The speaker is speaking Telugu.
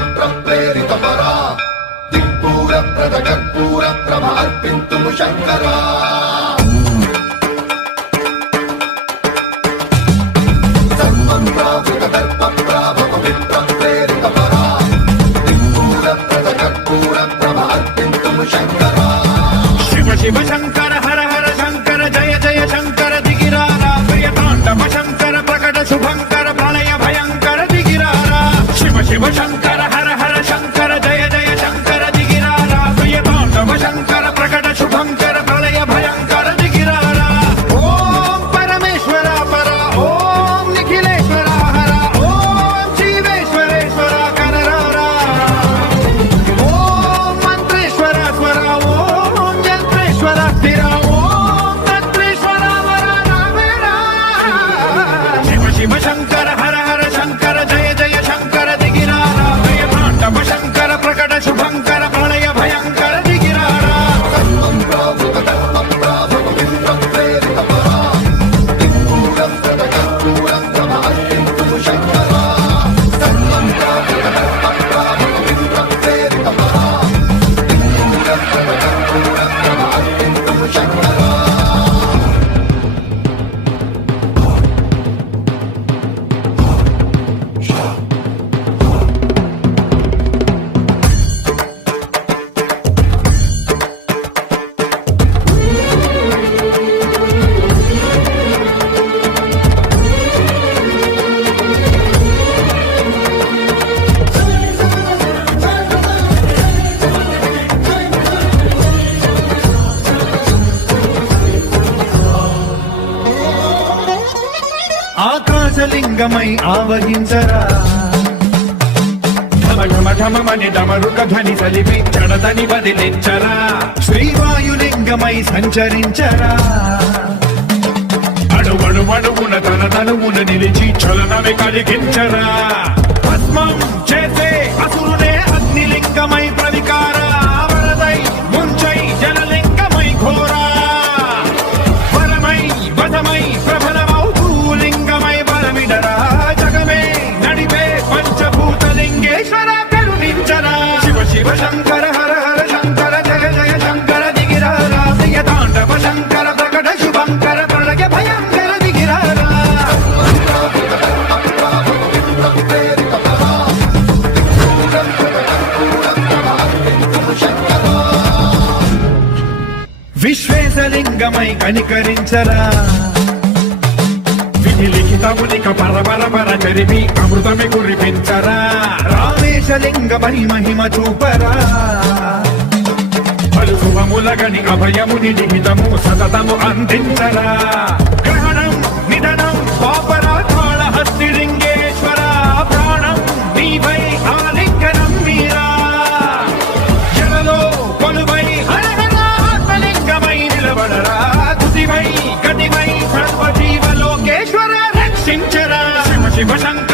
పవిత్ర ప్రేరిత పరా దిక్పూర ప్రద కర్పూర ప్రభ అర్పింతుము శంకరా సర్వం ప్రావృత దర్ప ప్రాభ పవిత్ర ప్రేరిత పరా దిక్పూర ప్రద కర్పూర ప్రభ అర్పింతుము శంకరా శివ శివ శంకర హర హర శంకర జయ జయ శంకర దిగిరారా ప్రియ తాండవ శంకర ప్రకట శుభంకర ప్రళయ భయంకర దిగిరారా శివ శివ శంకర హర హర శంకర జయ జయ శంకర దిగిరారా ప్రియ తాండవ శంకర ప్రకట శుభంకర ప్రళయ భయంకర దిగిరారా ఓం పరమేశ్వర పర ఓం నిఖిలేశ్వర హర ఓం జీవేశ్వరేశ్వర కరరారా ఓం మంత్రేశ్వర స్వర ఓం యంత్రేశ్వర స్థిర ఓం తంత్రేశ్వర వర నామేరా శివ శివ శంకర హర హర శంకర జయ జయ శంకర దిగిరారా ప్రియ తాండవ శంకర ప్రకట శుభంకర ప్రళయ భయంకర దిగిరారా సర్వం ప్రావృత దర్ప ప్రాభ పవిత్ర ప్రేరిత పరా దిక్పూర ప్రద కర్పూర ప్రభ అర్పింతుము శంకరా సర్వం ప్రావృత దర్ప ప్రాభ పవిత్ర ప్రేరిత పరా దిక్పూర ప్రద కర్పూర ప్రభ అర్పింతుము శంకరా ఆకాశలింగమై ఆవహించరా ఢమఢమఢమని డమరుక ధ్వని సలిపి చడదని వదిలించరా శ్రీవాయులింగమై సంచరించరా అణువణువున తన తనువున నిలిచి చలనమే కలిగించరా భస్మం చేసే అసురునే అగ్నిలింగమై ప్రవికారా వరదై ముంచై జలలింగమై ఘోరా వరమై వధమై ప్రబలమౌతూ లింగమై బలమిడరా జగమే నడిపే పంచభూతలింగేశ్వర కరుణించరా శివ శివ శంకర హర హర శంకర జయ జయ శంకర దిగిరారా ప్రియ తాండవ శంకర ప్రకట శుభంకర ప్రళయ భయంకర దిగిరారా ప్రేరిత పరా దిక్పూర ప్రద కర్పూర ప్రభ అర్పింతుము శంకరా విశ్వేశలింగమై కనికరించరా విధి లిఖితమునిక పరపర పర చరిపి అమృతమి కురిపించరా రామేశలింగమై మహిమ చూపరా పలు శుభములగని అభయముని నిహితము సతతము అందించరా గ్రహణం నిధనం పాపరాత్మాళ హస్తిలింగేశ్వర ప్రాణం నీవై ఆలింగనం మీరా జలలో కొలువై ఆత్మలింగమై నిలబడరా తుదివై గతివై సర్వజీవలోకేశ్వర రక్షించరా శివ శివ శంకర